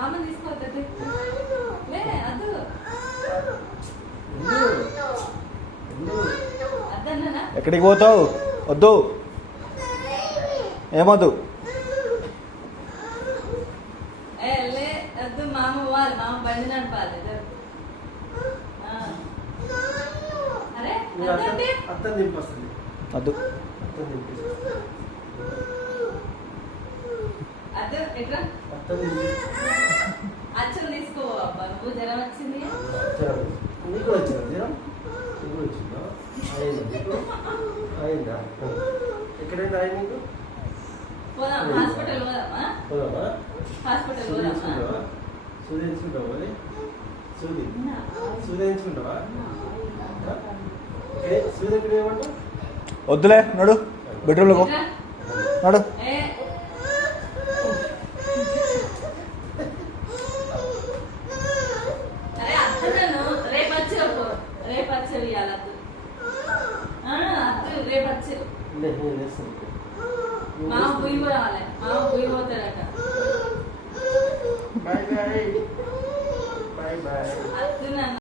మామ తీసుకోవద్దు లే అద్దు అద్దన్నా. ఎక్కడికి పోతావు? వద్దు, ఏమొద్దు. లే అద్దు, మామ పోవాలి, మామ బండి నడపాలి. అరే అర్థం దింపొస్తుంది. వద్దు. అద్దు ఎట్లా అచ్చలు తీసుకో అబ్బా. నువ్వు జ్వరం వచ్చింది నీకు వచ్చిందా జ్వరం? నీకు వచ్చిందా? అయిందా? ఎక్కడైందా అయి నీకు? పోదాం హాస్పిటల్ పోదామా? పోదామా? హాస్పిటల్ పోదామా? సూది ఎంచుకుంటావా? మరి సూది ఎంచుకుంటావా? సూది ఎక్కడ ఏమంటావు? వద్దులే, నడు బెడ్రూమ్లో నడు. అరే అత్తను రేపు వచ్చేపు, రేపు వచ్చేవి ఇవ్వాలి అత్తు. అత్తు రేపు వచ్చేవి. మామ పోయి పోవాలి, మామ పోయి పోతాడట. Bye bye bye bye. అత్తు నన్ను